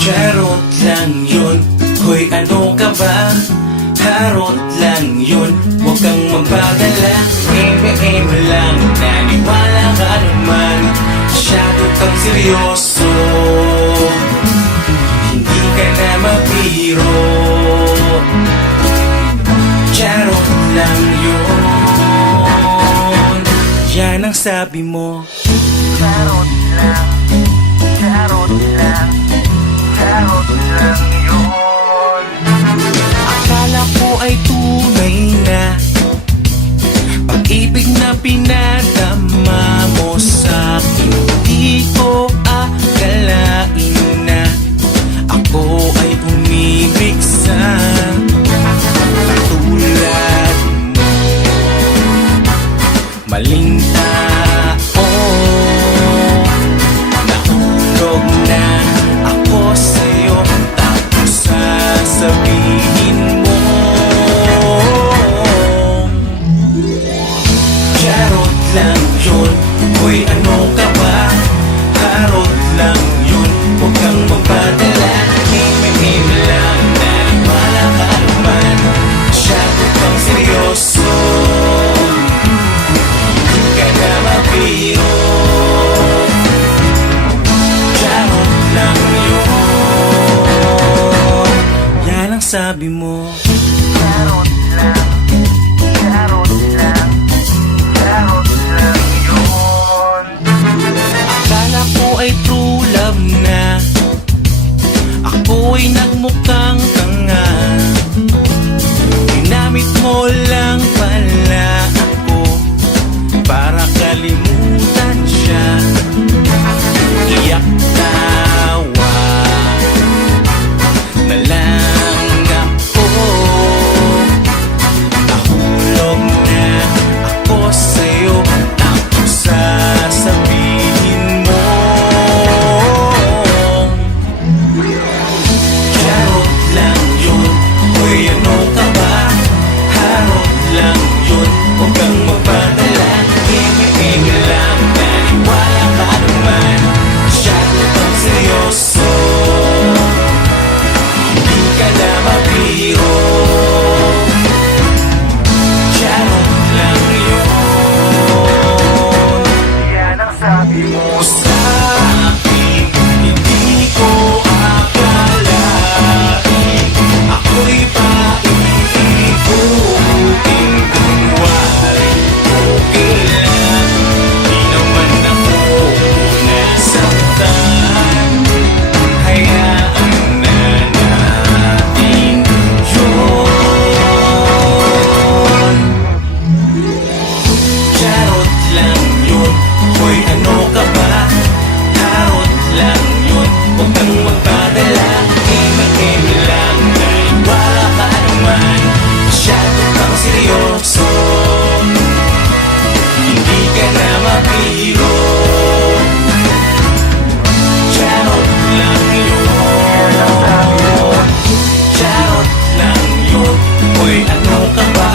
Charot lang yun, hoy ano ka ba? Harot lang yun, huwag kang magpadala. Eme-eme lang, naniwala ka naman. Masyado kang seryoso, hindi ka na mabiro. Charot lang yun, yan ang sabi mo. Charot lang, charot lang, charot lang yun. Akala ko ay tunay na pag-ibig na pinadama mo sa'kin. Di ko akalain na ako ay umibig sa katulad mo. Maling tao, nahulog na ako sa'yo, tapos sasabihin mo charot lang yun, hoy ano ka ba? Harot lang yun, huwag kang magpadala. Eme-eme lang, naniwala ka naman. Masyado kang seryoso, hindi ka na mabiro. Charot lang yun, yan ang sabi mo. Charot lang, charot lang, charot lang yun. Akala ko ay true love na, ako'y nagmukhang tanga. Ginamit mo lang pala ako para kalimutan siya. Iyak tawa na lang ako, nahulog na ako sa'yo, tapos sasabihin mo charot lang yun, hoy ano ka ba? Harot lang yun, huwag kang magpadala. Eme-eme lang, naniwala ka naman. Masyado kang seryoso, hindi ka na mabiro. Charot lang yun, Yan ang sabi mo. sa akin, hindi ko akalain ako'y paiikutin kung wari. Okay lang, di naman ako nasaktan. Hayaan na natin yun. Charot lang yun, hoy ano ka ba? Harot lang yun, huwag kang magpadala. Eme-eme lang, naniwala ka naman. Masyado kang seryoso, hindi ka na mabiro. Charot lang yun, charot lang yun, hoy ano ka ba?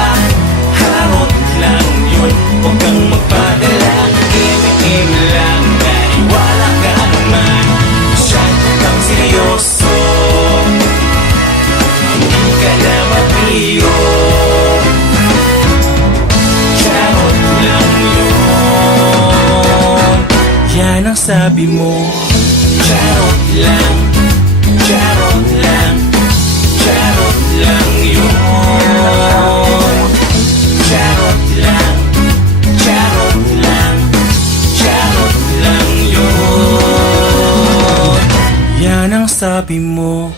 Harot lang yun, huwag kang magpadala. Eme-eme lang, naniwala ka naman. Masyado kang seryoso, hindi ka na mabiro. Charot lang yun, yan ang sabi mo. Charot lang, charot lang, charot lang yun. Charot lang, charot lang, charot lang yun, yan ang sabi mo.